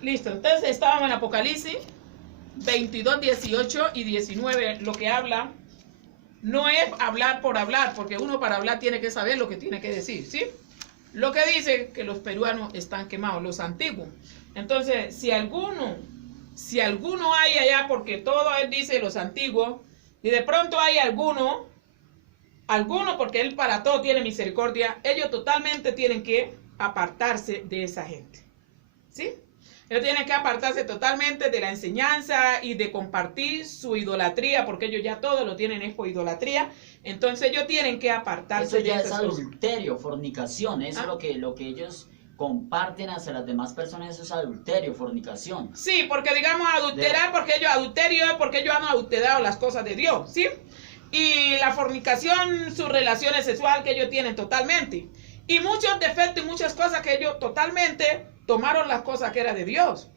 Listo, entonces estábamos en Apocalipsis 22, 18 y 19. Lo que habla no es hablar por hablar, porque uno para hablar tiene que saber lo que tiene que decir, ¿sí? Lo que dice que los peruanos están quemados, los antiguos. Entonces, si alguno hay allá, porque todo él dice los antiguos, y de pronto hay alguno, porque él para todo tiene misericordia, ellos totalmente tienen que apartarse de esa gente, ¿sí? Ellos tienen que apartarse totalmente de la enseñanza y de compartir su idolatría, porque ellos ya todo lo tienen es por idolatría. Entonces ellos tienen que apartarse. Eso ya de es adulterio, fornicación. Eso es lo que ellos comparten hacia las demás personas. Eso es adulterio, fornicación. Sí, porque digamos adulterar, porque ellos han adulterado las cosas de Dios, ¿sí? Y la fornicación, sus relaciones sexuales que ellos tienen totalmente. Y muchos defectos y muchas cosas que ellos totalmente tomaron las cosas que eran de Dios.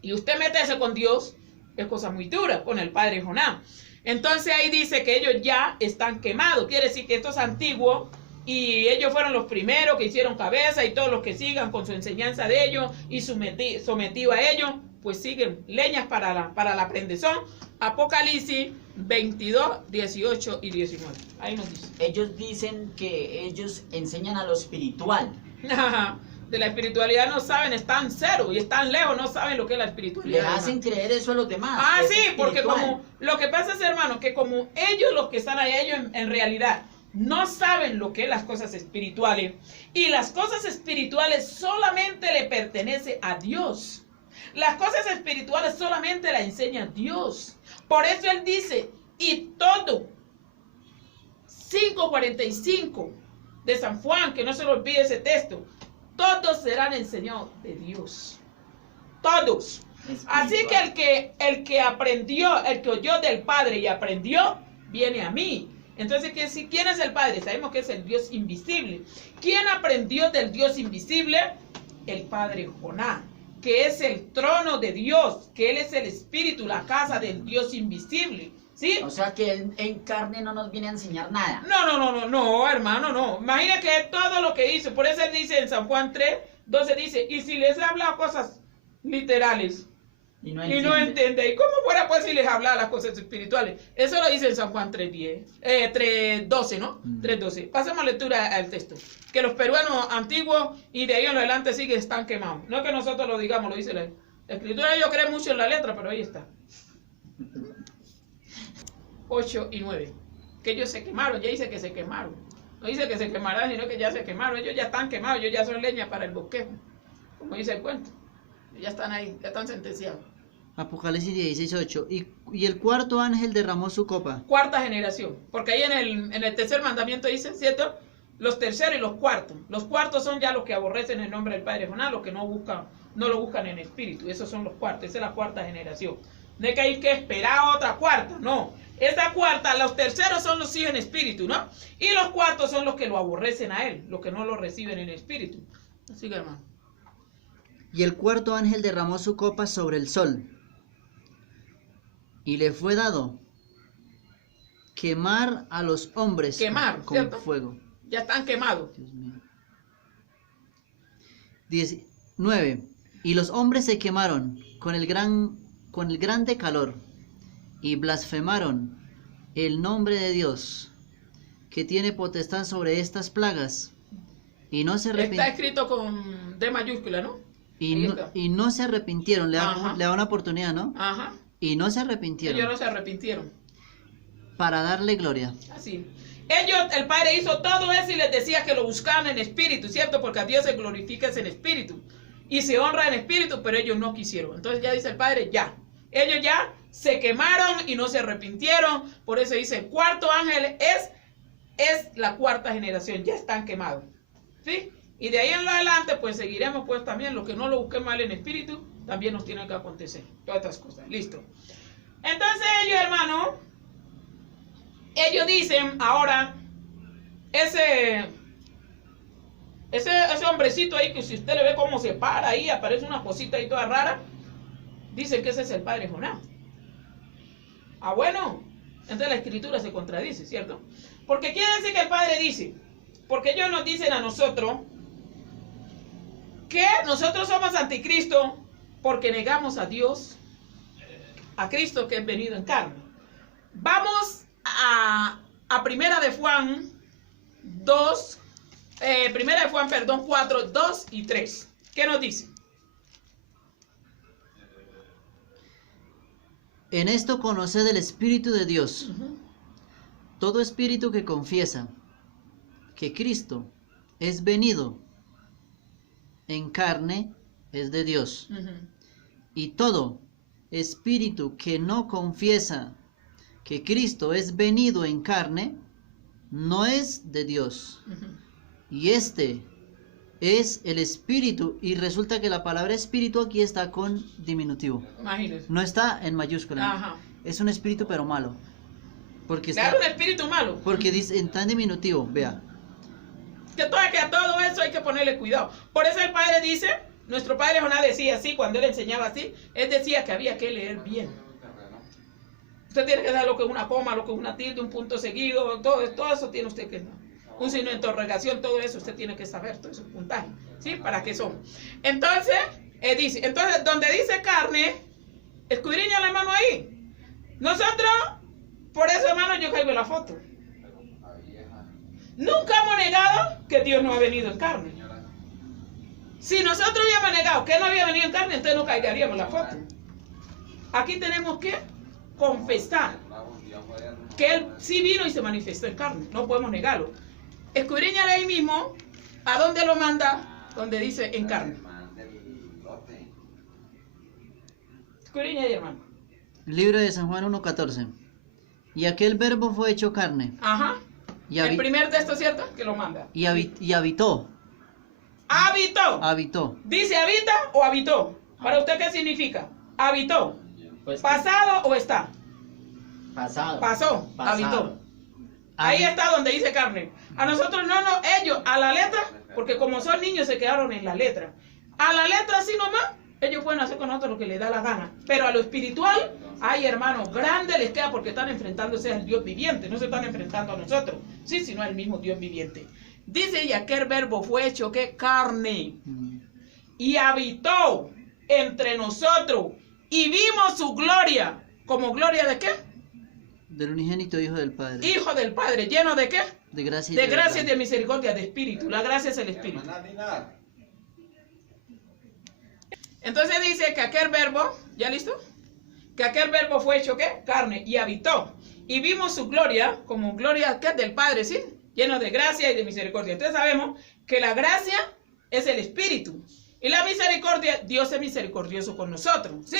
Y usted meterse con Dios es cosa muy dura, con el padre Jonás. Entonces ahí dice que ellos ya están quemados. Quiere decir que estos antiguos, y ellos fueron los primeros que hicieron cabeza, y todos los que sigan con su enseñanza de ellos y sometido a ellos, pues siguen leñas para la prendezón. Apocalipsis 22, 18 y 19. Ahí nos dice. Ellos dicen que ellos enseñan a lo espiritual. De la espiritualidad no saben, están cero y están lejos, no saben lo que es la espiritualidad. Le hacen creer eso a los demás. Ah, sí, espiritual. porque como lo que pasa es, hermano, que como ellos, los que están allá, ellos en realidad no saben lo que es las cosas espirituales, y las cosas espirituales solamente le pertenece a Dios. Las cosas espirituales solamente la enseña Dios. Por eso él dice, y todo 5:45 de San Juan, que no se lo olvide ese texto, todos serán enseñados de Dios. Todos. Así que el que aprendió, el que oyó del Padre y aprendió, viene a mí. Entonces, ¿quién es el Padre? Sabemos que es el Dios invisible. ¿Quién aprendió del Dios invisible? El Padre Jonás, que es el trono de Dios, que Él es el Espíritu, la casa del Dios invisible. ¿Sí? O sea que él en carne no nos viene a enseñar nada. No, hermano, no. Imagina que todo lo que hizo, por eso él dice en San Juan 3, 12 dice, y si les habla cosas literales y no entiende, ¿y cómo fuera pues si les habla las cosas espirituales? Eso lo dice en San Juan 3:12, ¿no? 3:12. Pasemos lectura al texto. Que los peruanos antiguos y de ahí en adelante siguen están quemados. No es que nosotros lo digamos, lo dice la escritura. Ellos creen mucho en la letra, pero ahí está. 8 y 9. Que ellos se quemaron, ya dice que se quemaron. No dice que se quemarán, sino que ya se quemaron. Ellos ya están quemados, ellos ya son leña para el bosquejo. Como dice el cuento. Ya están ahí, ya están sentenciados. Apocalipsis 16:8. Y el cuarto ángel derramó su copa. Cuarta generación. Porque ahí en el tercer mandamiento dice, ¿cierto? Los terceros y los cuartos. Los cuartos son ya los que aborrecen el nombre del Padre Jonás, los que no lo buscan en espíritu. Esos son los cuartos, esa es la cuarta generación. No es que hay que esperar otra cuarta, no. Esta cuarta, los terceros son los hijos en espíritu, ¿no? Y los cuartos son los que lo aborrecen a él, los que no lo reciben en espíritu. Así que, hermano. Y el cuarto ángel derramó su copa sobre el sol, y le fue dado quemar a los hombres con ¿cierto? fuego. Ya están quemados. Dios mío. 19. Y los hombres se quemaron con el grande calor, y blasfemaron el nombre de Dios, que tiene potestad sobre estas plagas, y no se Está escrito con D mayúscula, ¿no? y no se arrepintieron. Le da una oportunidad, ¿no? Ajá. Y no se arrepintieron. Ellos no se arrepintieron. Para darle gloria. Así. El Padre hizo todo eso y les decía que lo buscaban en espíritu, ¿cierto? Porque a Dios se glorifica en espíritu y se honra en espíritu, pero ellos no quisieron. Entonces ya dice el Padre, ya. Ellos ya se quemaron y no se arrepintieron. Por eso dice, el cuarto ángel es la cuarta generación. Ya están quemados. ¿Sí? Y de ahí en adelante, pues seguiremos, pues también lo que no lo busquen mal en espíritu, también nos tiene que acontecer. Todas estas cosas. Listo. Entonces ellos, hermano, ellos dicen ahora, ese hombrecito ahí, que si usted le ve cómo se para ahí, aparece una cosita ahí toda rara, dicen que ese es el Padre Jonás. Ah, bueno, entonces la escritura se contradice, ¿cierto? Porque quiere decir que el Padre dice, porque ellos nos dicen a nosotros que nosotros somos anticristo porque negamos a Dios, a Cristo que es venido en carne. Vamos a Primera de Juan 2, Primera de Juan, perdón, 4, 2 y 3. ¿Qué nos dice? En esto conoced el Espíritu de Dios. Todo espíritu que confiesa que Cristo es venido en carne es de Dios. Y todo espíritu que no confiesa que Cristo es venido en carne no es de Dios. Y este es el espíritu, y resulta que la palabra espíritu aquí está con diminutivo. Imagínense. No está en mayúscula. Ajá. Es un espíritu pero malo. Porque está, Claro, un espíritu malo. porque dice, está en diminutivo, vea. Que a todo eso hay que ponerle cuidado. Por eso el padre dice, nuestro padre Jonás decía así, cuando él enseñaba así, él decía que había que leer bien. Usted tiene que dar lo que es una coma, lo que es una tilde, un punto seguido, todo eso tiene usted que... Un signo de interrogación, todo eso usted tiene que saber, todo esos puntajes, ¿sí? ¿Para qué son? Entonces, dice, entonces, donde dice carne, escudriña la mano ahí. Nosotros, por eso, hermano, yo caigo en la foto. Nunca hemos negado que Dios no ha venido en carne. Si nosotros hubiéramos negado que Él no había venido en carne, entonces no caigaríamos en la foto. Aquí tenemos que confesar que Él sí vino y se manifestó en carne. No podemos negarlo. Escudriñale ahí mismo, ¿a dónde lo manda? Donde dice en carne. Escudriña ahí, hermano. Libro de San Juan 1:14. Y aquel verbo fue hecho carne. Ajá. Y El primer texto, ¿cierto? Que lo manda. y habitó. Habitó. Habitó. ¿Dice habita o habitó? ¿Para usted qué significa? Habitó. Pues, ¿Pasado o está? pasado. Pasó. Pasado. Habitó. Ahí está donde dice carne. A nosotros no, ellos a la letra, porque como son niños se quedaron en la letra. A la letra así nomás, ellos pueden hacer con nosotros lo que les da la gana. Pero a lo espiritual, ay hermano, grande les queda porque están enfrentándose al Dios viviente. No se están enfrentando a nosotros, sí, sino al mismo Dios viviente. Dice, y aquel verbo fue hecho, ¿qué? Carne. Y habitó entre nosotros. Y vimos su gloria. ¿Como gloria de qué? Del unigénito Hijo del Padre. Hijo del Padre. ¿Lleno de qué? De gracia y De de gracia y verdad. de misericordia, de espíritu. La gracia es el espíritu. Entonces dice que aquel verbo, ¿ya listo? Que aquel verbo fue hecho, ¿qué? Carne, y habitó. Y vimos su gloria, como gloria, ¿qué? Del Padre, ¿sí? Lleno de gracia y de misericordia. Entonces sabemos que la gracia es el espíritu. Y la misericordia, Dios es misericordioso con nosotros, ¿sí?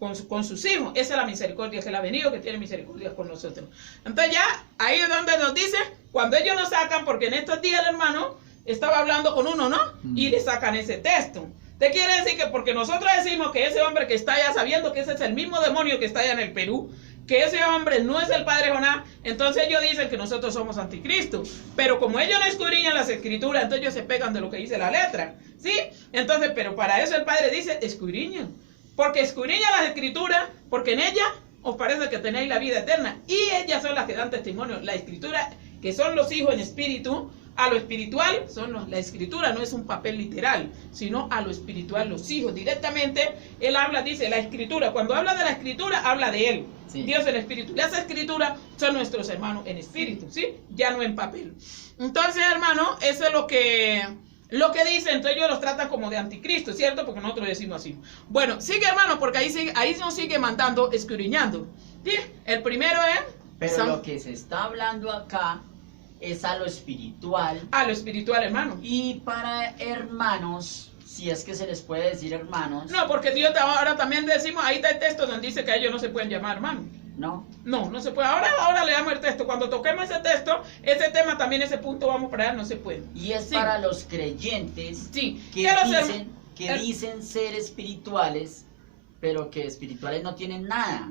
Con sus hijos. Esa es la misericordia que Él ha venido, que tiene misericordia con nosotros. Entonces ya, ahí es donde nos dice, cuando ellos nos sacan, porque en estos días el hermano estaba hablando con uno, ¿no? Y le sacan ese texto. ¿Te quiere decir que porque nosotros decimos que ese hombre que está allá, sabiendo que ese es el mismo demonio que está allá en el Perú, que ese hombre no es el padre Jonás, entonces ellos dicen que nosotros somos anticristo? Pero como ellos no escudriñan las escrituras, entonces ellos se pegan de lo que dice la letra, ¿sí? Entonces, pero para eso el padre dice, escudriñan. Porque escudriñan las escrituras, porque en ellas os parece que tenéis la vida eterna. Y ellas son las que dan testimonio. La escritura, que son los hijos en espíritu, a lo espiritual, la escritura no es un papel literal, sino a lo espiritual, los hijos. Directamente, él habla, dice, la escritura. Cuando habla de la escritura, habla de él. Sí. Dios en espíritu. Las escrituras son nuestros hermanos en espíritu, ¿sí? Ya no en papel. Entonces, hermano, eso es lo que dice. Entonces ellos los tratan como de anticristo, ¿cierto? Porque nosotros decimos así. Bueno, sigue, hermano, porque ahí nos sigue mandando, escudriñando. ¿Sí? El primero es... Pero lo que se está hablando acá es a lo espiritual. A lo espiritual, hermano. Y para hermanos, si es que se les puede decir hermanos. No, porque Dios ahora también decimos, ahí está el texto donde dice que a ellos no se pueden llamar hermanos. No. No se puede. Ahora leamos el texto. Cuando toquemos ese texto, ese tema también, ese punto vamos para allá, no se puede. Y es para los creyentes que dicen ser espirituales, pero que espirituales no tienen nada.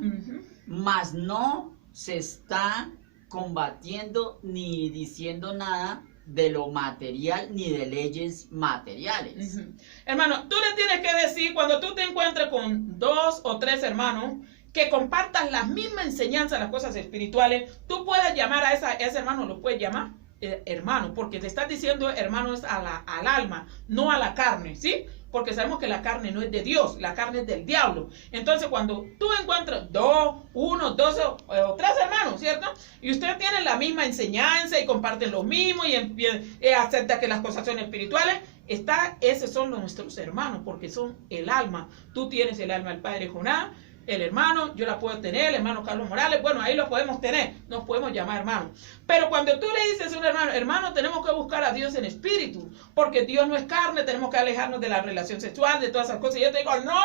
Mas no se está combatiendo ni diciendo nada de lo material ni de leyes materiales. Hermano, tú le tienes que decir, cuando tú te encuentres con 2 o 3 hermanos que compartan la misma enseñanza de las cosas espirituales, tú puedes llamar a ese hermano, lo puedes llamar hermano, porque te estás diciendo hermano es al alma, no a la carne, ¿sí? porque sabemos que la carne no es de Dios, la carne es del diablo. Entonces, cuando tú encuentras 2, 1, 2 o 3 hermanos, ¿cierto? Y ustedes tienen la misma enseñanza y comparten lo mismo y aceptan que las cosas son espirituales, esos son nuestros hermanos, porque son el alma. Tú tienes el alma del padre Jonás, el hermano, yo la puedo tener, el hermano Carlos Morales, bueno, ahí lo podemos tener, nos podemos llamar hermanos. Pero cuando tú le dices a un hermano, hermano, tenemos que buscar a Dios en espíritu, porque Dios no es carne, tenemos que alejarnos de la relación sexual, de todas esas cosas. Y yo te digo, no,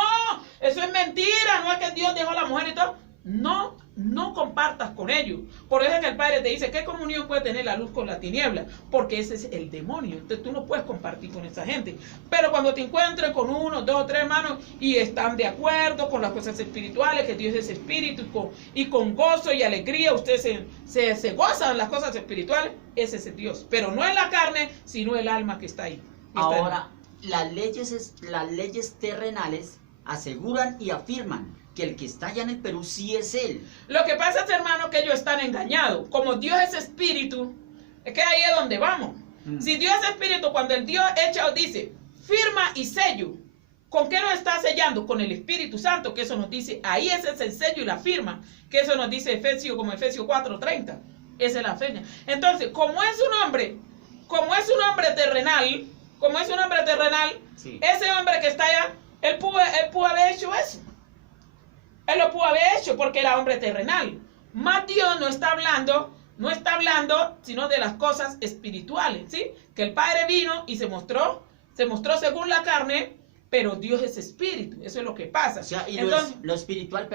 eso es mentira, no es que Dios dejó a la mujer y todo. No compartas con ellos. Por eso es que el Padre te dice, ¿qué comunión puede tener la luz con la tiniebla? Porque ese es el demonio. Entonces tú no puedes compartir con esa gente. Pero cuando te encuentres con 1, 2, 3 hermanos y están de acuerdo con las cosas espirituales, que Dios es espíritu, y con gozo y alegría ustedes se gozan las cosas espirituales, ese es el Dios. Pero no es la carne, sino el alma que está ahí. Ahora, las leyes terrenales aseguran y afirman que el que está allá en el Perú sí es él. Lo que pasa es, hermano, que ellos están engañados. Como Dios es espíritu, es que ahí es donde vamos. Si Dios es espíritu, cuando el Dios dice firma y sello, ¿con qué nos está sellando? Con el Espíritu Santo, que eso nos dice, ahí ese es el sello y la firma, que eso nos dice Efesios 4:30. Esa es la feña. Entonces, como es un hombre terrenal, sí, ese hombre que está allá, él pudo haber hecho eso. Él lo pudo haber hecho porque era hombre terrenal. Más Dios no está hablando sino de las cosas espirituales, ¿sí? Que el Padre vino y se mostró según la carne, pero Dios es espíritu. Eso es lo que pasa. O sea, y entonces, lo espiritual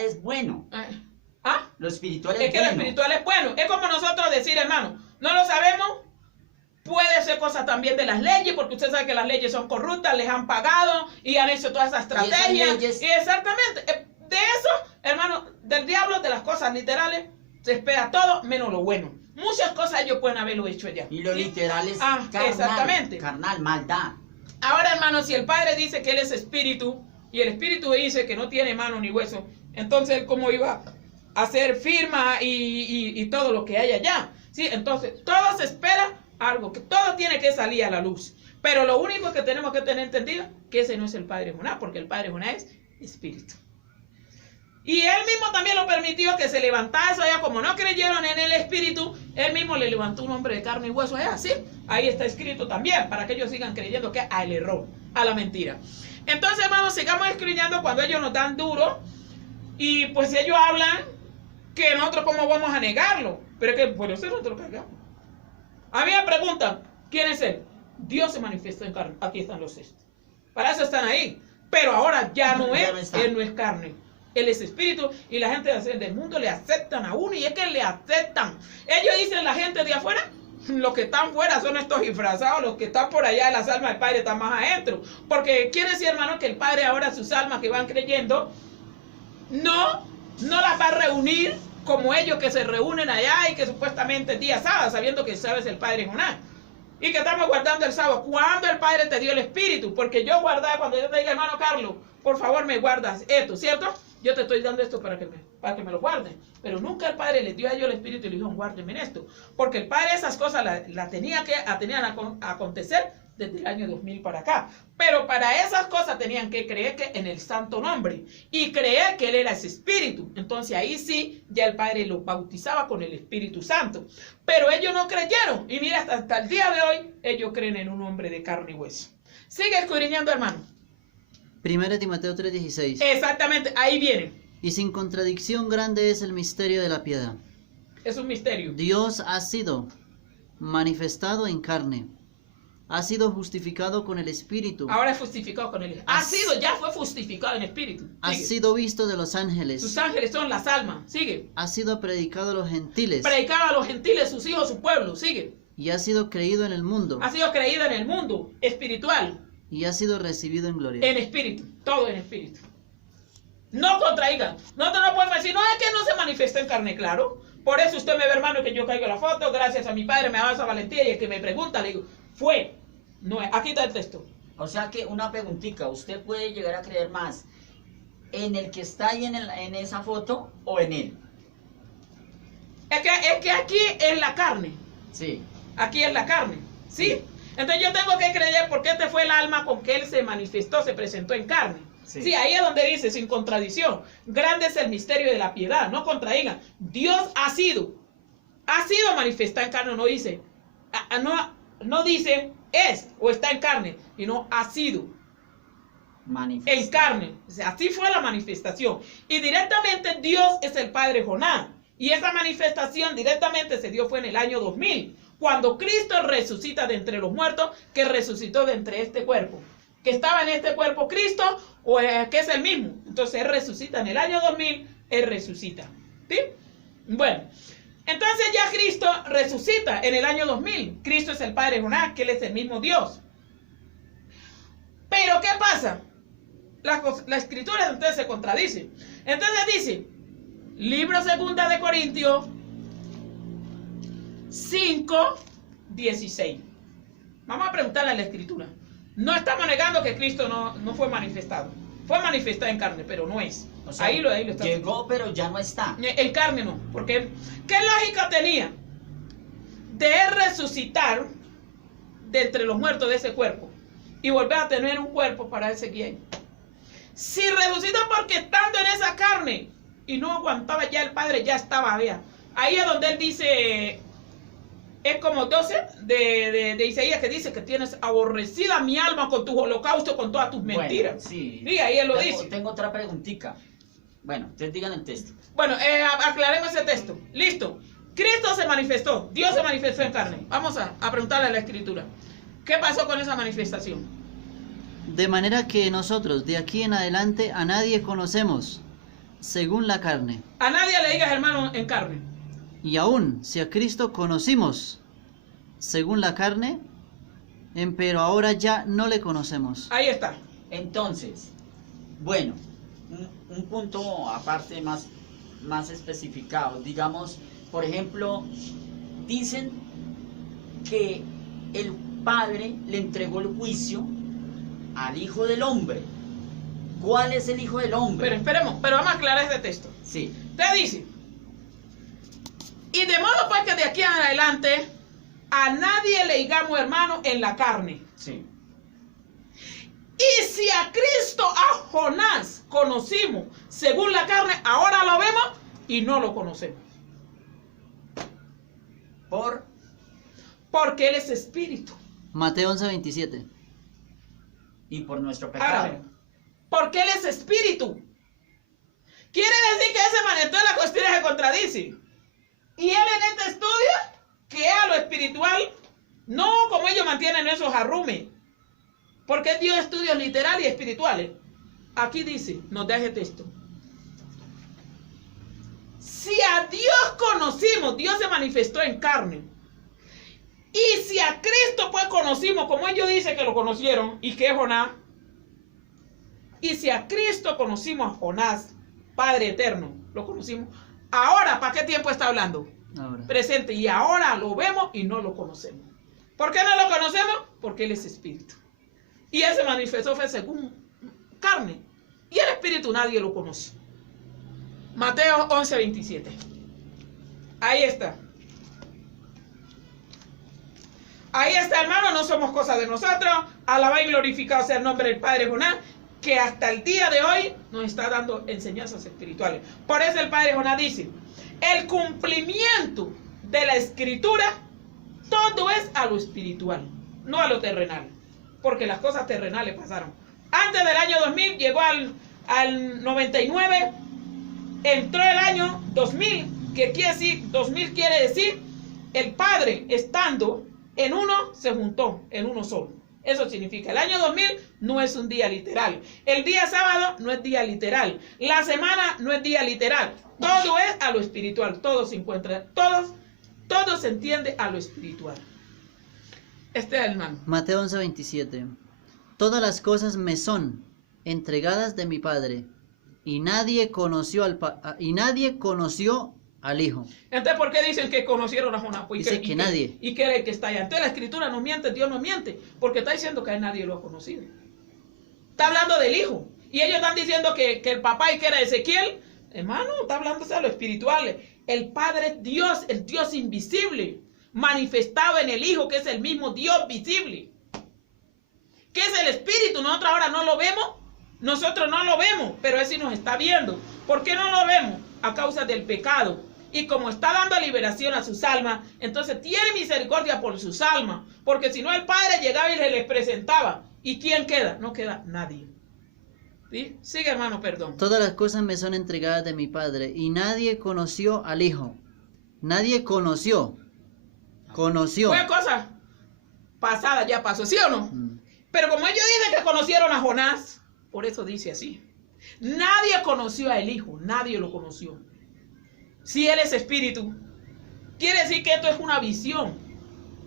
es bueno. Lo espiritual es que bueno. Lo espiritual es bueno. Es como nosotros decir, hermano, no lo sabemos. Puede ser cosa también de las leyes, porque usted sabe que las leyes son corruptas, les han pagado y han hecho todas esas estrategias. Y exactamente, de eso, hermano, del diablo, de las cosas literales, se espera todo menos lo bueno. Muchas cosas ellos pueden haberlo hecho allá. Y lo ¿sí? literal es carnal, maldad. Ahora, hermano, si el Padre dice que Él es espíritu, y el espíritu dice que no tiene mano ni hueso, entonces, ¿cómo iba a hacer firma y todo lo que hay allá? ¿Sí? Entonces, todo se espera algo, que todo tiene que salir a la luz. Pero lo único que tenemos que tener entendido, que ese no es el Padre Jonás, porque el Padre Jonás es espíritu. Y él mismo también lo permitió que se levantase allá, como no creyeron en el espíritu, él mismo le levantó un hombre de carne y hueso allá, ¿sí? Ahí está escrito también, para que ellos sigan creyendo que al error, a la mentira. Entonces, hermanos, sigamos escribiendo cuando ellos nos dan duro, y pues si ellos hablan, que nosotros cómo vamos a negarlo, pero es que por eso nosotros cargamos. A mí me preguntan, ¿quién es él? Dios se manifestó en carne. Aquí están los textos. Para eso están ahí. Pero ahora ya no es, él no es carne. Él es espíritu y la gente del mundo le aceptan a uno y es que le aceptan. Ellos dicen la gente de afuera, los que están fuera son estos disfrazados, los que están por allá, las almas del Padre están más adentro. Porque quiere decir, hermano, que el Padre ahora sus almas que van creyendo, no las va a reunir como ellos que se reúnen allá y que supuestamente es día sábado, sabiendo que el sábado es el Padre Jonás. Y que estamos guardando el sábado. ¿Cuándo el Padre te dio el Espíritu? Porque yo guardaba, cuando yo te diga, hermano Carlos, por favor me guardas esto, ¿cierto? Yo te estoy dando esto para que me lo guarden. Pero nunca el Padre les dio a ellos el Espíritu y le dijo, guárdenme en esto. Porque el Padre esas cosas tenían a acontecer desde el año 2000 para acá. Pero para esas cosas tenían que creer que en el santo nombre y creer que Él era ese Espíritu. Entonces ahí sí, ya el Padre los bautizaba con el Espíritu Santo. Pero ellos no creyeron. Y mira, hasta el día de hoy, ellos creen en un hombre de carne y hueso. Sigue escudriñando, hermano. 1 Timoteo 3:16. Exactamente, ahí viene. Y sin contradicción grande es el misterio de la piedad. Es un misterio. Dios ha sido manifestado en carne. Ha sido justificado con el Espíritu. Ahora es justificado con el Espíritu. Ya fue justificado en Espíritu. Sigue. Ha sido visto de los ángeles. Sus ángeles son las almas. Sigue. Ha sido predicado a los gentiles. Predicado a los gentiles, sus hijos, su pueblo. Sigue. Y ha sido creído en el mundo. Ha sido creído en el mundo espiritual. Y ha sido recibido en gloria. En espíritu. Todo en espíritu. No contraigan. Nosotros no podemos decir, no, es que no se manifestó en carne, claro. Por eso usted me ve, hermano, que yo caigo la foto. Gracias a mi padre me ha dado esa valentía. Y el que me pregunta, le digo, fue. No, aquí está el texto. O sea que una preguntita, ¿usted puede llegar a creer más en el que está ahí en esa foto o en él? Es que aquí es la carne. Sí. Aquí es la carne, ¿sí? Entonces yo tengo que creer porque este fue el alma con que él se manifestó, se presentó en carne. Sí. Sí, ahí es donde dice, sin contradicción, grande es el misterio de la piedad, no contradigan. Dios ha sido manifestado en carne, no dice, no dice es o está en carne, sino ha sido en carne. O sea, así fue la manifestación. Y directamente Dios es el Padre Jonás. Y esa manifestación directamente se dio fue en el año 2000, cuando Cristo resucita de entre los muertos, que resucitó de entre este cuerpo. Que estaba en este cuerpo Cristo, o que es el mismo. Entonces Él resucita en el año 2000, Él resucita. ¿Sí? Bueno, entonces ya Cristo resucita en el año 2000. Cristo es el Padre Jonás, que Él es el mismo Dios. Pero ¿qué pasa? La escritura entonces se contradice. Entonces dice, libro 2 de Corintios 5:16. Vamos a preguntarle a la escritura. No estamos negando que Cristo no fue manifestado. Fue manifestado en carne, pero no es. O sea, ahí lo está. Llegó, pero ya no está. En carne no. Porque, ¿qué lógica tenía de él resucitar de entre los muertos de ese cuerpo y volver a tener un cuerpo para ese quien? Si resucita porque estando en esa carne y no aguantaba ya el Padre, ya estaba allá. Ahí es donde él dice, es como 12 de Isaías, que dice que tienes aborrecida mi alma con tus holocaustos, con todas tus mentiras. Bueno, sí. Sí, ahí él lo dice. Tengo otra preguntita. Bueno, ustedes digan el texto. Bueno, aclaremos ese texto. Listo. Cristo se manifestó, Dios se manifestó en carne. Vamos a preguntarle a la escritura. ¿Qué pasó con esa manifestación? De manera que nosotros de aquí en adelante a nadie conocemos según la carne. A nadie le digas hermano en carne. Y aún si a Cristo conocimos según la carne, empero ahora ya no le conocemos. Ahí está. Entonces, bueno, un punto aparte más especificado. Digamos, por ejemplo, dicen que el Padre le entregó el juicio al Hijo del Hombre. ¿Cuál es el Hijo del Hombre? Pero esperemos, pero vamos a aclarar este texto. Sí. Te dice, y de modo pues que de aquí en adelante a nadie le digamos hermano en la carne. Sí. Y si a Cristo, a Jonás, conocimos según la carne, ahora lo vemos y no lo conocemos. Porque Él es espíritu. Mateo 11:27. Y por nuestro Ahora, pecado. porque Él es espíritu. Quiere decir que ese manetó de la cuestión se contradice. Y Él en este estudio, que a lo espiritual, no como ellos mantienen esos arrumes. Porque Dios estudios literales y espirituales. Aquí dice, nos da ese texto. Si a Dios conocimos, Dios se manifestó en carne. Y si a Cristo pues conocimos, como ellos dicen que lo conocieron, y que es Jonás. Y si a Cristo conocimos a Jonás, Padre eterno, lo conocimos. Ahora, ¿para qué tiempo está hablando? Ahora. Presente. Y ahora lo vemos y no lo conocemos. ¿Por qué no lo conocemos? Porque Él es espíritu. Y Él se manifestó fue según carne. Y el espíritu nadie lo conoce. Mateo 11:27. Ahí está. Ahí está, hermano, no somos cosas de nosotros. Alabado y glorificado sea el nombre del Padre Jonás, que hasta el día de hoy nos está dando enseñanzas espirituales. Por eso el Padre Jonás dice, el cumplimiento de la escritura, todo es a lo espiritual, no a lo terrenal. Porque las cosas terrenales pasaron. Antes del año 2000 llegó al 99, entró el año 2000, que quiere decir, 2000 quiere decir, el Padre estando en uno, se juntó en uno solo. Eso significa, el año 2000 no es un día literal. El día sábado no es día literal. La semana no es día literal. Todo es a lo espiritual. Todo se encuentra, todo se entiende a lo espiritual. Este es el hermano. Mateo 11:27. Todas las cosas me son entregadas de mi Padre, y nadie conoció al Hijo. Entonces, ¿por qué dicen que conocieron a Jonás? Pues, Dice que nadie. Y que el que está allá. Entonces la escritura no miente, Dios no miente, porque está diciendo que a nadie lo ha conocido. Está hablando del Hijo. Y ellos están diciendo que el papá y que era Ezequiel. Hermano, está hablando de lo espiritual. El Padre es Dios, el Dios invisible. manifestado en el Hijo, que es el mismo Dios visible, que es el Espíritu. Nosotros ahora no lo vemos, pero Él sí nos está viendo. ¿Por qué no lo vemos? A causa del pecado. Y como está dando liberación a sus almas, entonces tiene misericordia por sus almas, porque si no el Padre llegaba y les presentaba. ¿Y quién queda? No queda nadie. ¿Sí? Sigue, hermano, perdón. Todas las cosas me son entregadas de mi Padre, y nadie conoció al Hijo. Nadie conoció. Fue cosa pasada, ya pasó, ¿sí o no? Pero como ellos dicen que conocieron a Jonás, por eso dice así. Nadie conoció al Hijo, nadie lo conoció. Si Él es espíritu, quiere decir que esto es una visión.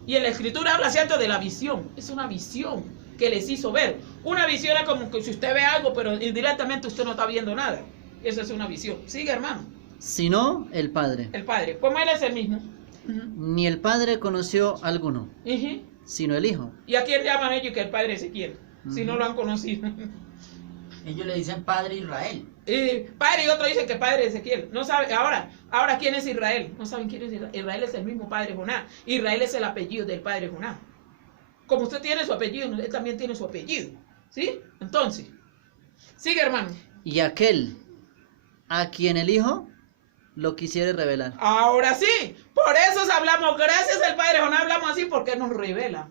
Y en la Escritura habla cierto de la visión. Es una visión que les hizo ver. Una visión es como que si usted ve algo, pero indirectamente usted no está viendo nada. Eso es una visión. Sigue, hermano. Sino el Padre. El Padre. Como Él es el mismo. Ni el Padre conoció a alguno, sino el Hijo. ¿Y a quién llaman ellos que el Padre Ezequiel? Si no lo han conocido. Ellos le dicen Padre Israel. Padre, y otro dice que Padre Ezequiel. No sabe, ahora quién es Israel. No saben quién es Israel. Israel es el mismo Padre Jonás. Israel es el apellido del Padre Jonás. Como usted tiene su apellido, él también tiene su apellido. ¿Sí? Entonces, sigue, hermano. Y aquel a quien el Hijo lo quisiere revelar. Ahora sí, por eso hablamos, gracias al Padre Jonás hablamos así, porque nos revela.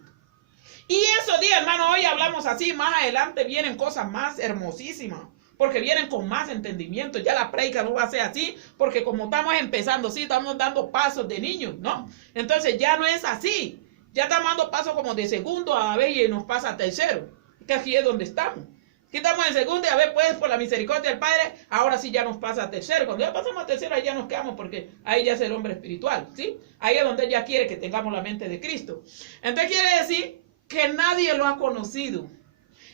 Y esos días, hermano, hoy hablamos así, más adelante vienen cosas más hermosísimas, porque vienen con más entendimiento. Ya la prédica no va a ser así, porque como estamos empezando, sí, estamos dando pasos de niños, ¿no? Entonces ya no es así, ya estamos dando pasos como de segundo a ver y nos pasa a tercero, que aquí es donde estamos. Aquí estamos en segundo y a ver, pues, por la misericordia del Padre, ahora sí ya nos pasa a tercero. Cuando ya pasamos a tercero, ahí ya nos quedamos, porque ahí ya es el hombre espiritual, ¿sí? Ahí es donde Él ya quiere que tengamos la mente de Cristo. Entonces quiere decir que nadie lo ha conocido,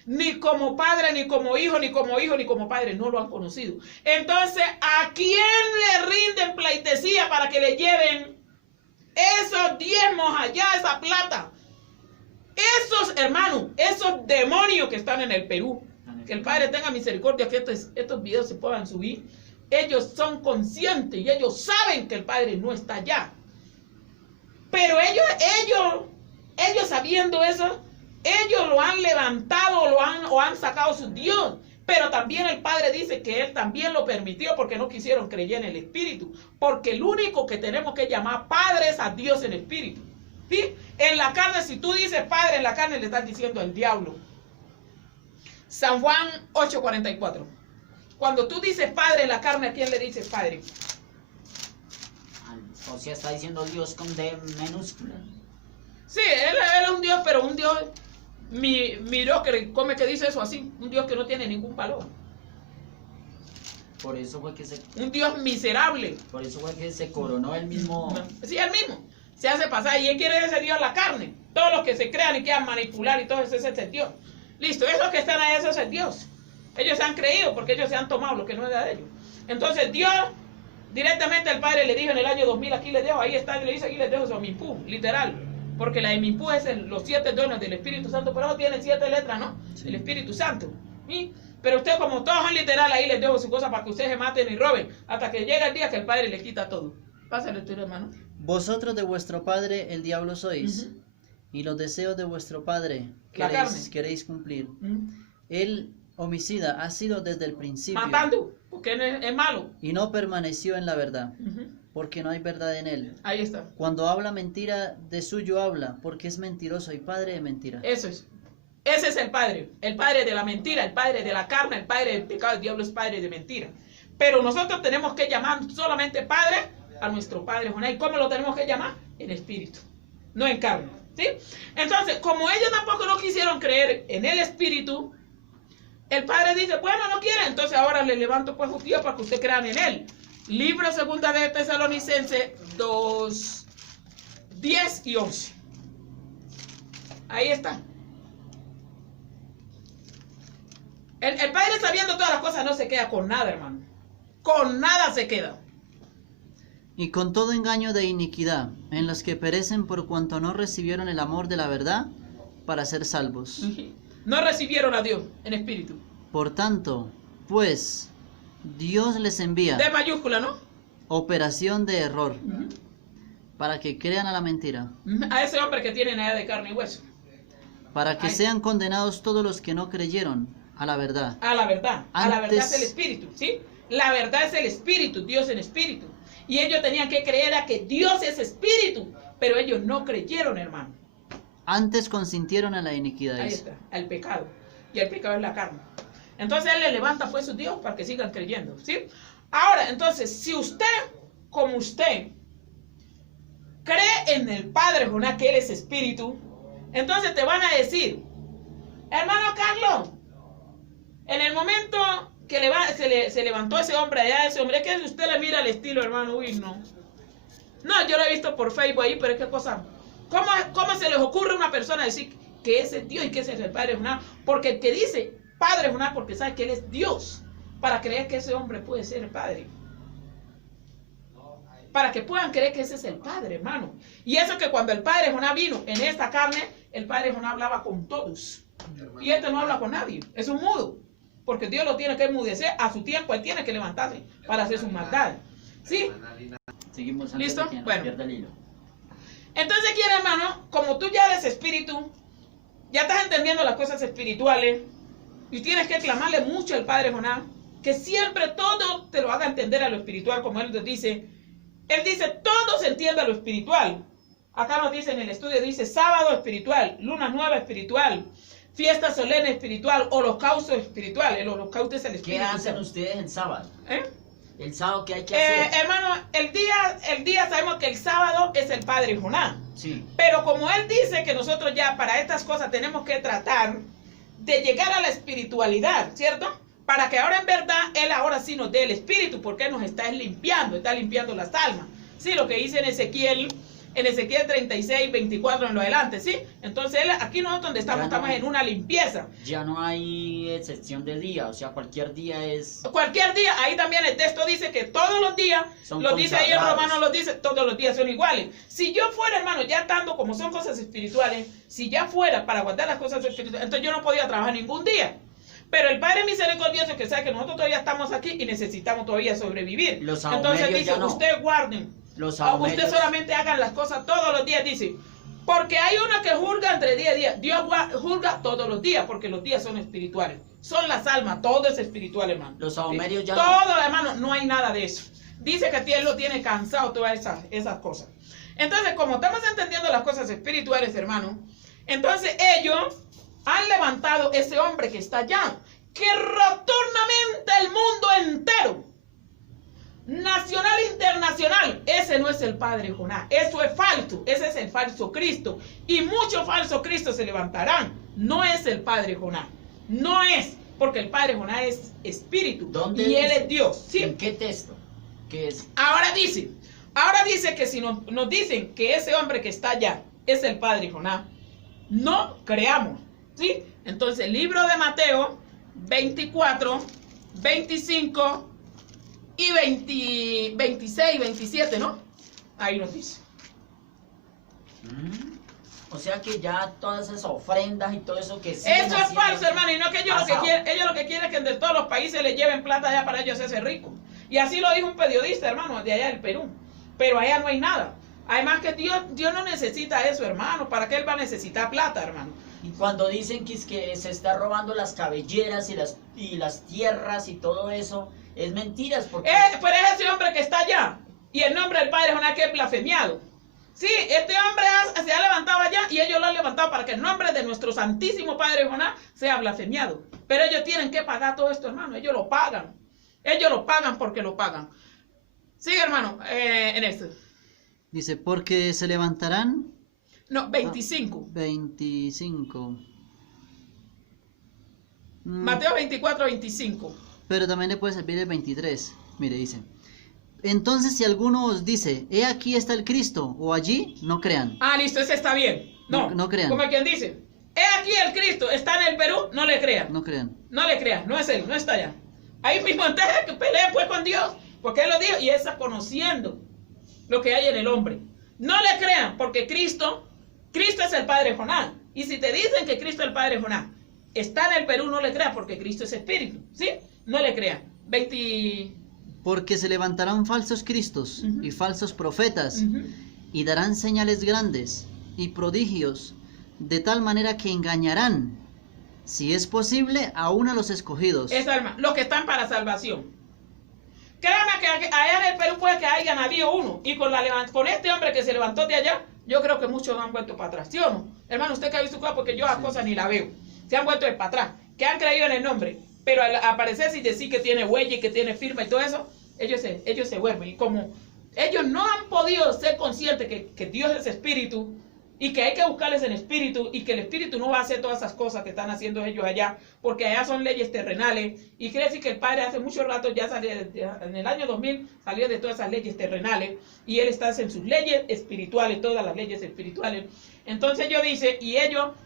ni como padre, ni como hijo, ni como padre, no lo han conocido. Entonces, ¿a quién le rinden pleitesía para que le lleven esos diezmos allá, esa plata? Esos hermanos, esos demonios que están en el Perú, que el Padre tenga misericordia, que estos videos se puedan subir. Ellos son conscientes y ellos saben que el Padre no está allá. Pero ellos sabiendo eso, ellos lo han levantado o han sacado su Dios. Pero también el Padre dice que Él también lo permitió porque no quisieron creer en el Espíritu. Porque el único que tenemos que llamar Padre es a Dios en Espíritu. ¿Sí? En la carne, si tú dices Padre en la carne, le estás diciendo el diablo. San Juan 8:44. Cuando tú dices Padre en la carne, ¿a quién le dices Padre? O sea, está diciendo Dios con D minúscula. Sí, él es un Dios, pero un Dios mediocre, ¿cómo es que dice eso así? Un Dios que no tiene ningún valor. Por eso fue que un Dios miserable. Por eso fue que se coronó él mismo. Sí, él mismo. Se hace pasar. Y él quiere ese Dios la carne. Todos los que se crean y quieran manipular y todo eso es ese Dios. Listo, esos que están ahí, eso es el Dios. Ellos se han creído porque ellos se han tomado lo que no es de ellos. Entonces Dios, directamente el Padre le dijo en el año 2000, aquí les dejo, ahí está, le dice, aquí les dejo su Emimpú, literal. Porque la Emimpú es los 7 dones del Espíritu Santo, pero tiene 7 letras, ¿no? Sí. El Espíritu Santo. ¿Sí? Pero usted, como todos son literal, ahí les dejo su cosa para que ustedes se maten y roben, hasta que llega el día que el Padre les quita todo. Pásale tú, hermano. Vosotros de vuestro padre el diablo sois, y los deseos de vuestro padre queréis cumplir. El homicida ha sido desde el principio, matando, porque es malo, y no permaneció en la verdad, porque no hay verdad en él. Ahí está. Cuando habla mentira, de suyo habla, porque es mentiroso y padre de mentira. Eso es. Ese es el padre de la mentira, el padre de la carne, el padre del pecado. El diablo es padre de mentira. Pero nosotros tenemos que llamar solamente padre a nuestro Padre Jonás. ¿Y cómo lo tenemos que llamar? En espíritu, no en carne. ¿Sí? Entonces, como ellos tampoco no quisieron creer en el espíritu, el Padre dice, bueno, no quieren, entonces ahora le levanto pues un Dios para que ustedes crean en él. Libro segunda de Tesalonicenses 2, 10 y 11. Ahí está. El Padre, sabiendo todas las cosas, no se queda con nada, hermano. Con nada se queda. Y con todo engaño de iniquidad, en los que perecen por cuanto no recibieron el amor de la verdad para ser salvos. No recibieron a Dios en espíritu. Por tanto, pues, Dios les envía de mayúscula, ¿no? operación de error, para que crean a la mentira, A ese hombre que tienen allá de carne y hueso. para que Ay. sean condenados todos los que no creyeron a la verdad. A la verdad. A la verdad Antes- es el espíritu, ¿sí? La verdad es el espíritu, Dios en espíritu. Y ellos tenían que creer a que Dios es espíritu, pero ellos no creyeron, hermano. Antes consintieron a la iniquidad. Ahí dice. está, al pecado. Y el pecado es la carne. Entonces Él le levanta pues su Dios para que sigan creyendo, ¿sí? Ahora, entonces, si usted, como usted, cree en el Padre Jonás, que Él es espíritu, entonces te van a decir, hermano Carlos, en el momento que se levantó ese hombre allá, ese hombre, es que usted le mira el estilo, hermano, uy, no. No, yo lo he visto por Facebook ahí, pero es que cosa, ¿cómo se les ocurre a una persona decir que ese es Dios y que ese es el Padre Jonás? Porque el que dice Padre Jonás, porque sabe que Él es Dios, para creer que ese hombre puede ser el Padre. Para que puedan creer que ese es el Padre, hermano. Y eso que cuando el Padre Jonás vino en esta carne, el Padre Jonás hablaba con todos. Y este no habla con nadie, es un mudo. Porque Dios lo tiene que enmudecer a su tiempo, Él tiene que levantarse para hacer sus maldades. ¿Sí? Seguimos antes ¿Listo? de que nos Bueno. pierda el hilo. Entonces, quiere, hermano, como tú ya eres espíritu, ya estás entendiendo las cosas espirituales, y tienes que clamarle mucho al Padre Jonás, que siempre todo te lo haga entender a lo espiritual, como Él dice. Él dice, todo se entiende a lo espiritual. Acá nos dice en el estudio, dice, sábado espiritual, luna nueva espiritual, fiesta solemne espiritual, holocausto espiritual. El holocausto es el espíritu. ¿Qué hacen ustedes el sábado? ¿Eh? El sábado, ¿qué hay que hacer? Hermano, el día sabemos que el sábado es el Padre Jonás. Sí. Pero como Él dice que nosotros ya para estas cosas tenemos que tratar de llegar a la espiritualidad, ¿cierto? Para que ahora en verdad Él ahora sí nos dé el espíritu, porque Él nos está limpiando las almas. Sí, lo que dice en Ezequiel 36, 24 en lo adelante, ¿sí? Entonces aquí nosotros donde estamos, Ya no. estamos en una limpieza. Ya no hay excepción de día, o sea, cualquier día es... Cualquier día, ahí también el texto dice que todos los días, Son lo dice ahí en consagrados. Romanos, lo dice, todos los días son iguales. Si yo fuera, hermano, ya tanto como son cosas espirituales, si ya fuera para guardar las cosas espirituales, entonces yo no podía trabajar ningún día. Pero el Padre misericordioso que sabe que nosotros todavía estamos aquí y necesitamos todavía sobrevivir. Los Entonces ahumerios dice, ya no. ustedes guarden. Los Usted ahumerios- solamente hagan las cosas todos los días, dice. Porque hay uno que juzga entre día y día. Dios juzga todos los días, porque los días son espirituales. Son las almas, todo es espiritual, hermano. Los ahumerios ya Todo, hermano, no hay nada de eso. Dice que Él lo tiene cansado, todas esas cosas. Entonces, como estamos entendiendo las cosas espirituales, hermano, entonces ellos han levantado ese hombre que está allá, que rotundamente el mundo entero, nacional e internacional, ese no es el Padre Jonás, eso es falso, ese es el falso Cristo, y muchos falsos Cristos se levantarán. No es el Padre Jonás, no es, porque el Padre Jonás es espíritu, ¿Dónde y Él dice? es Dios, ¿sí? ¿En qué texto? ¿Qué es? Ahora dice que si nos dicen que ese hombre que está allá es el Padre Jonás, no creamos, ¿sí? Entonces, el libro de Mateo 24, 25 y 26, 27, ¿no? Ahí nos dice. O sea que ya todas esas ofrendas y todo eso que siguen Eso es haciendo- falso, hermano, y no que ellos lo que Pasado. quieren, ellos lo que quieren es que de todos los países le lleven plata allá para ellos hacerse ricos. Y así lo dijo un periodista, hermano, de allá del Perú. Pero allá no hay nada. Además que Dios no necesita eso, hermano. ¿Para qué Él va a necesitar plata, hermano? Y cuando dicen que, es que se está robando las cabelleras y las tierras y todo eso, es mentiras porque... Pero es ese hombre que está allá. Y el nombre del Padre Jonás que es blasfemiado. Sí, este hombre se ha levantado allá y ellos lo han levantado para que el nombre de nuestro santísimo Padre Jonás sea blasfemiado. Pero ellos tienen que pagar todo esto, hermano. Ellos lo pagan. Ellos lo pagan porque lo pagan. Sigue, hermano, en esto. Dice, porque se levantarán No, 25. 25. Mateo 24, 25. Pero también le puede servir el 23. Mire, dice. Entonces si alguno os dice, he aquí está el Cristo, o allí, no crean. Ah, listo, ese está bien. No, No crean. Como quien dice, he aquí el Cristo, está en el Perú, no le crean. No crean. No le crean, no es Él, no está allá. Ahí mismo entonces que peleen pues con Dios, porque Él lo dijo y Él está conociendo lo que hay en el hombre. No le crean, porque Cristo es el Padre Jonás. Y si te dicen que Cristo es el Padre Jonás, está en el Perú, no le crean, porque Cristo es espíritu, ¿sí? No le crean. 20... Porque se levantarán falsos cristos Ujú. y falsos profetas, Ujú. y darán señales grandes y prodigios, de tal manera que engañarán, si es posible, aún a los escogidos. Esa alma, los que están para salvación. Créame que allá en el Perú puede que hayan habido uno, y con este hombre que se levantó de allá, yo creo que muchos han vuelto para atrás, ¿sí o no? Hermano, usted que ha visto porque yo las cosas ni la veo. Se han vuelto para atrás, que han creído en el nombre, pero al aparecerse y decir que tiene huella y que tiene firma y todo eso, ellos se vuelven. Y como ellos no han podido ser conscientes que Dios es espíritu, y que hay que buscarles en espíritu, y que el espíritu no va a hacer todas esas cosas que están haciendo ellos allá, porque allá son leyes terrenales, y quiere decir que el Padre hace mucho rato ya salió, en el año 2000 salió de todas esas leyes terrenales, y Él está en sus leyes espirituales, todas las leyes espirituales. Entonces ellos dicen,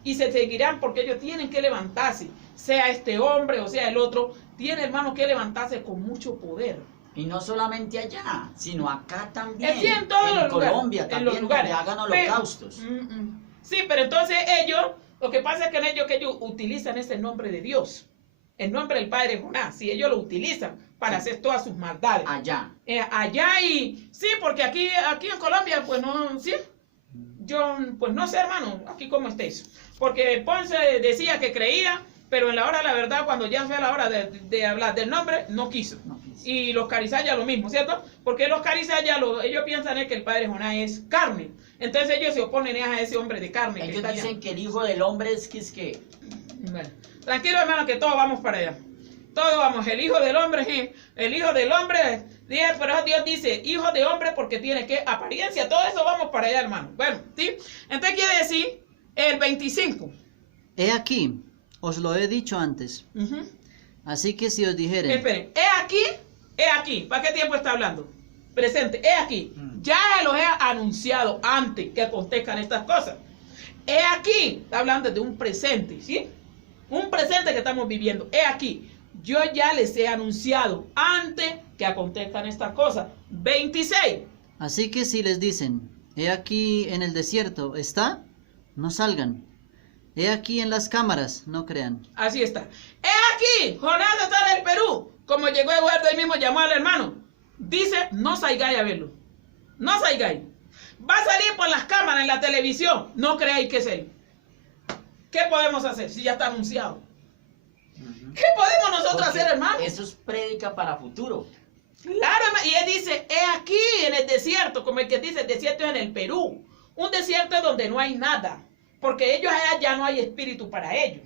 y se seguirán, porque ellos tienen que levantarse, sea este hombre o sea el otro, tiene, hermano, que levantarse con mucho poder. Y no solamente allá, sino acá también. Es en todos los Colombia lugares, también, en los lugares. donde hagan holocaustos. Sí, pero entonces lo que pasa es que ellos utilizan ese nombre de Dios, el nombre del Padre Jonás, si ellos lo utilizan para hacer todas sus maldades. Allá. Allá y sí, porque aquí en Colombia, pues no, sí. Yo, pues no sé, hermano, aquí cómo estés. Porque Ponce decía que creía, pero en la hora, la verdad, cuando ya fue a la hora de hablar del nombre, no quiso. Y los carizayas lo mismo, ¿cierto? Porque los carizayas, ellos piensan que el Padre Jonás es carne. Entonces ellos se oponen a ese hombre de carne. Ellos dicen que el hijo del hombre es que... Bueno, tranquilo, hermano, que todos vamos para allá. Todos vamos. El hijo del hombre, pero Dios dice, hijo de hombre, porque tiene que apariencia. Todo eso vamos para allá, hermano. Bueno, ¿sí? Entonces quiere decir el 25. He aquí, os lo he dicho antes. Así que si os dijeren... Esperen, he aquí. ¿Para qué tiempo está hablando? Presente, he aquí. Ya los he anunciado antes que acontezcan estas cosas. He aquí, está hablando de un presente, ¿sí? Un presente que estamos viviendo. He aquí, yo ya les he anunciado antes que acontezcan estas cosas. 26. Así que si les dicen, he aquí en el desierto está, no salgan. He aquí en las cámaras, no crean. Así está. He aquí, Jonás está en el Perú. Como llegó Eduardo, ahí mismo llamó al hermano. Dice, no salgáis a verlo. No salgáis. Va a salir por las cámaras en la televisión. No creáis que es él. ¿Qué podemos hacer si ya está anunciado? ¿Qué podemos nosotros hacer, hermano? Eso es prédica para futuro. Claro, y él dice, he aquí en el desierto, como el que dice, el desierto es en el Perú. Un desierto donde no hay nada. Porque ellos allá ya no hay espíritu para ellos.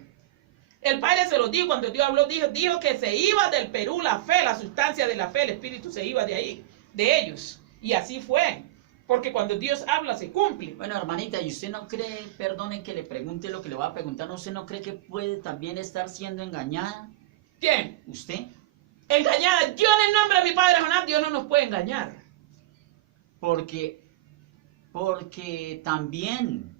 El Padre se lo dijo cuando Dios habló, dijo que se iba del Perú la fe, la sustancia de la fe, el espíritu se iba de ahí, de ellos. Y así fue. Porque cuando Dios habla se cumple. Bueno, hermanita, ¿y usted no cree, perdonen que le pregunte lo que le voy a preguntar, ¿usted no cree que puede también estar siendo engañada? ¿Quién? ¿Usted? Engañada. Yo en el nombre de mi Padre Jonás, Dios no nos puede engañar. Porque también